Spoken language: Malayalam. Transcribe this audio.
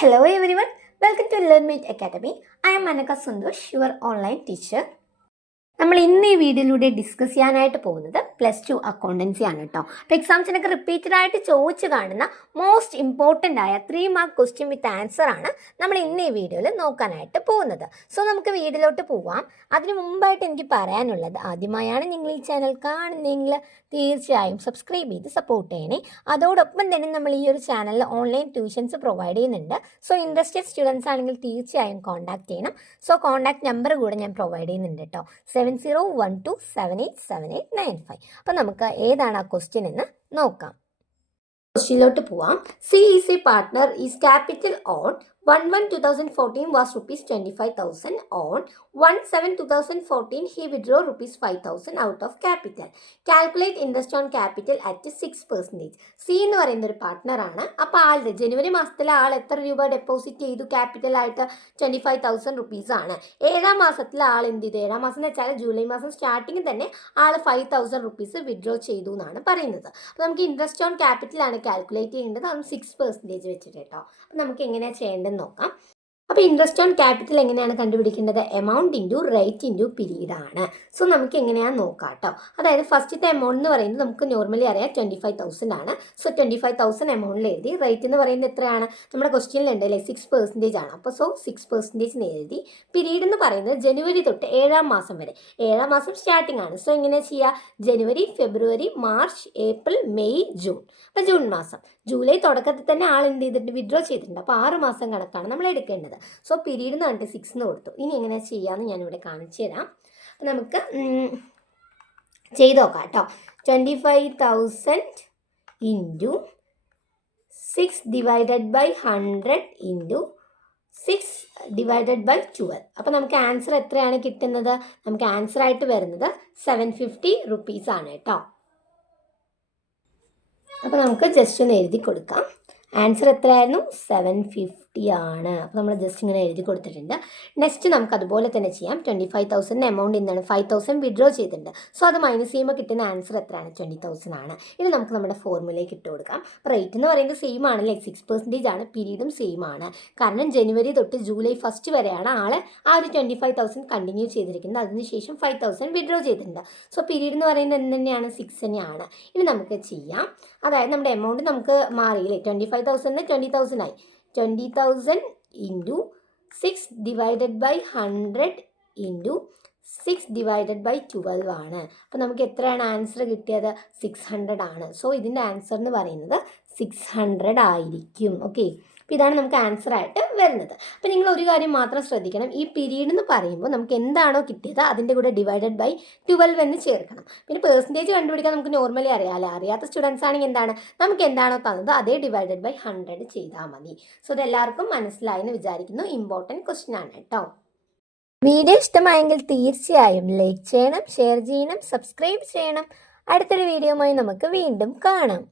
Hello everyone, welcome to LearnMate Academy. I am Manaka Sundosh, your online teacher. നമ്മൾ ഇന്ന് ഈ വീഡിയോയിലൂടെ ഡിസ്കസ് ചെയ്യാനായിട്ട് പോകുന്നത് പ്ലസ് ടു അക്കൗണ്ടൻസി ആണ് കേട്ടോ അപ്പോൾ എക്സാംസിനൊക്കെ റിപ്പീറ്റഡ് ആയിട്ട് ചോദിച്ചു കാണുന്ന മോസ്റ്റ് ഇമ്പോർട്ടന്റ് ആയ three mark question with answer ആണ് നമ്മൾ ഇന്ന് ഈ വീഡിയോയിൽ നോക്കാനായിട്ട് പോകുന്നത്. സോ നമുക്ക് വീഡിയോയിലോട്ട് പോവാം. അതിന് മുമ്പായിട്ട് എനിക്ക് പറയാനുള്ളത് ആദ്യമായാണ് നിങ്ങൾ ഈ ചാനൽ കാണുന്നതെങ്കിൽ തീർച്ചയായും സബ്സ്ക്രൈബ് ചെയ്ത് സപ്പോർട്ട് ചെയ്യണേ. അതോടൊപ്പം തന്നെ നമ്മൾ ഈ ഒരു ചാനലിൽ ഓൺലൈൻ ട്യൂഷൻസ് പ്രൊവൈഡ് ചെയ്യുന്നുണ്ട്. സോ ഇൻട്രസ്റ്റഡ് സ്റ്റുഡൻസ് ആണെങ്കിൽ തീർച്ചയായും കോൺടാക്ട് ചെയ്യണം. സോ കോൺടാക്ട് നമ്പർ കൂടെ ഞാൻ പ്രൊവൈഡ് ചെയ്യുന്നുണ്ട് കേട്ടോ seven zero one two seven eight seven eight nine five അപ്പം നമുക്ക് ഏതാണ് ആ ക്വസ്റ്റ്യൻ എന്ന് നോക്കാം. ക്വസ്റ്റ്യനിലോട്ട് പോവാം. C is a partner is capital on one one two thousand fourteen was rupees twenty five thousand on one seven two thousand fourteen he withdraw rupees five thousand out of capital calculate interest on capital at six percentage C എന്ന് പറയുന്ന ഒരു പാർട്ട്ണറാണ് അപ്പോൾ ആളുടെ ജനുവരി മാസത്തിൽ ആൾ എത്ര രൂപ ഡെപ്പോസിറ്റ് ചെയ്തു? ക്യാപിറ്റൽ ആയിട്ട് ട്വന്റി ഫൈവ് തൗസൻഡ് റുപ്പീസ് ആണ്. ഏഴാം മാസത്തിൽ ആൾ എന്ത് ചെയ്തു? ഏഴാം മാസം എന്ന് വെച്ചാൽ ജൂലൈ മാസം സ്റ്റാർട്ടിങ്ങിൽ തന്നെ ആൾ ഫൈവ് തൗസൻഡ് റുപ്പീസ് വിഡ്രോ ചെയ്തു എന്നാണ് പറയുന്നത്. അപ്പോൾ നമുക്ക് ഇൻട്രസ്റ്റ് ഓൺ ക്യാപിറ്റൽ ആണ് കാൽക്കുലേറ്റ് ചെയ്യേണ്ടത്. അതും സിക്സ് പെർസെന്റേജ് വെച്ചിട്ട് കേട്ടോ. അപ്പോൾ നമുക്ക് എങ്ങനെയാണ് ചെയ്യേണ്ടതെന്ന് നോക്കാം. അപ്പോൾ ഇൻട്രസ്റ്റ് ഓൺ ക്യാപിറ്റൽ എങ്ങനെയാണ് കണ്ടുപിടിക്കേണ്ടത്? Amount into rate into period ആണ്. സോ നമുക്ക് എങ്ങനെയാണ് നോക്കാം കേട്ടോ അതായത് ഫസ്റ്റത്തെ എമൗണ്ട് എന്ന് പറയുന്നത് നമുക്ക് നോർമലി അറിയാം ട്വന്റി ഫൈവ് തൗസൻഡ് ആണ്. സോ ട്വന്റി ഫൈവ് തൗസൻഡ് എമൗണ്ടിൽ എഴുതി റേറ്റ് എന്ന് പറയുന്നത് എത്രയാണ്? നമ്മുടെ ക്വസ്റ്റ്യനിലുണ്ട് അല്ലേ? സിക്സ് പെർസെന്റേജ് ആണ്. അപ്പോൾ സോ സിക്സ് പെർസെന്റേജ് എഴുതി പീരീഡ് എന്ന് പറയുന്നത് ജനുവരി തൊട്ട് ഏഴാം മാസം വരെ. ഏഴാം മാസം സ്റ്റാർട്ടിംഗ് ആണ്. സോ എങ്ങനെ ചെയ്യുക ജനുവരി ഫെബ്രുവരി മാർച്ച് ഏപ്രിൽ മെയ് ജൂൺ. അപ്പോൾ ജൂൺ മാസം. ജൂലൈ തുടക്കത്തിൽ തന്നെ ആൾ എന്ത് ചെയ്തിട്ടുണ്ട്? വിഡ്രോ ചെയ്തിട്ടുണ്ട്. അപ്പോൾ ആറ് മാസം കണക്കാണ് നമ്മൾ എടുക്കേണ്ടത്. സോ പിരീഡ് എന്ന് പറഞ്ഞിട്ട് സിക്സ് എന്ന് കൊടുത്തു. ഇനി എങ്ങനെ ചെയ്യാമെന്ന് ഞാനിവിടെ കാണിച്ചു തരാം. നമുക്ക് ചെയ്ത് നോക്കാം കേട്ടോ. Twenty five thousand into six divided by hundred into six divided by twelve അപ്പോൾ നമുക്ക് ആൻസർ എത്രയാണ് കിട്ടുന്നത്? നമുക്ക് ആൻസർ ആയിട്ട് വരുന്നത് സെവൻ ഫിഫ്റ്റി റുപ്പീസ് ആണ് കേട്ടോ. അപ്പോൾ നമുക്ക് ജസ്റ്റ് ഒന്ന് എഴുതി കൊടുക്കാം. ആൻസർ എത്രയായിരുന്നു? സെവൻ ഫിഫ്റ്റി ആണ്. അപ്പോൾ നമ്മൾ ജസ്റ്റ് ഇങ്ങനെ എഴുതി കൊടുത്തിട്ടുണ്ട്. നെക്സ്റ്റ് നമുക്ക് അതുപോലെ തന്നെ ചെയ്യാം. ട്വന്റി ഫൈവ് തൗസൻഡ് എമൗണ്ട് ഇന്നാണ് ഫൈവ് തൗസൻഡ് വിഡ്രോ ചെയ്തിട്ടുണ്ട്. സോ അത് മൈനസ് ചെയ്യുമ്പോൾ കിട്ടുന്ന ആൻസർ എത്രയാണ്? ട്വന്റി തൗസൻഡ് ആണ്. ഇത് നമുക്ക് നമ്മുടെ ഫോർമുലയ്ക്ക് ഇട്ട് കൊടുക്കാം. റേറ്റ് എന്ന് പറയുന്നത് സെയിം ആണല്ലേ? സിക്സ് പെർസെന്റേജ് ആണ്. പീരീഡും സെയിം ആണ്. കാരണം ജനുവരി തൊട്ട് ജൂലൈ ഫസ്റ്റ് വരെയാണ് ആൾ ആ ഒരു ട്വന്റി ഫൈവ് തൗസൻഡ് കണ്ടിന്യൂ ചെയ്തിരിക്കുന്നത്. അതിനുശേഷം ഫൈവ് തൗസൻഡ് വിഡ്രോ ചെയ്തിട്ടുണ്ട്. സോ പീരീഡ് എന്ന് പറയുന്നത് എന്ത് തന്നെയാണ്. സിക്സ് തന്നെയാണ്. ഇനി നമുക്ക് ചെയ്യാം. അതായത് നമ്മുടെ എമൗണ്ട് നമുക്ക് മാറിയില്ലേ? ട്വന്റി ഫൈവ് തൗസൻഡിന് ട്വന്റി തൗസൻഡ് ആയി. Twenty thousand into six divided by hundred into six divided by twelve ആണ്. അപ്പോൾ നമുക്ക് എത്രയാണ് ആൻസർ കിട്ടിയത്? സിക്സ് ഹൺഡ്രഡ് ആണ്. സോ ഇതിന്റെ ആൻസർ എന്ന് പറയുന്നത് സിക്സ് ഹൺഡ്രഡ് ആയിരിക്കും. ഓക്കെ അപ്പോൾ ഇതാണ് നമുക്ക് ആൻസർ ആയിട്ട് വരുന്നത്. അപ്പോൾ നിങ്ങൾ ഒരു കാര്യം മാത്രം ശ്രദ്ധിക്കണം. ഈ പീരീഡ് എന്ന് പറയുമ്പോൾ നമുക്ക് എന്താണോ കിട്ടിയത് അതിന്റെ കൂടെ ഡിവൈഡഡ് ബൈ ട്വൽവ് എന്ന് ചേർക്കണം. പിന്നെ പേഴ്സന്റേജ് കണ്ടുപിടിക്കാൻ നമുക്ക് നോർമലി അറിയാമല്ലോ അറിയാത്ത സ്റ്റുഡൻസ് ആണെങ്കിൽ എന്താണ്? നമുക്ക് എന്താണോ തന്നത് അതേ ഡിവൈഡഡ് ബൈ ഹൺഡ്രഡ് ചെയ്താൽ മതി. സോ ഇതെല്ലാവർക്കും മനസ്സിലായി എന്ന് വിചാരിക്കുന്നു. ഇമ്പോർട്ടന്റ് ക്വസ്റ്റ്യൻ ആണ് കേട്ടോ വീഡിയോ ഇഷ്ടമായെങ്കിൽ തീർച്ചയായും ലൈക്ക് ചെയ്യണം ഷെയർ ചെയ്യണം സബ്സ്ക്രൈബ് ചെയ്യണം. അടുത്തൊരു വീഡിയോയുമായി നമുക്ക് വീണ്ടും കാണാം.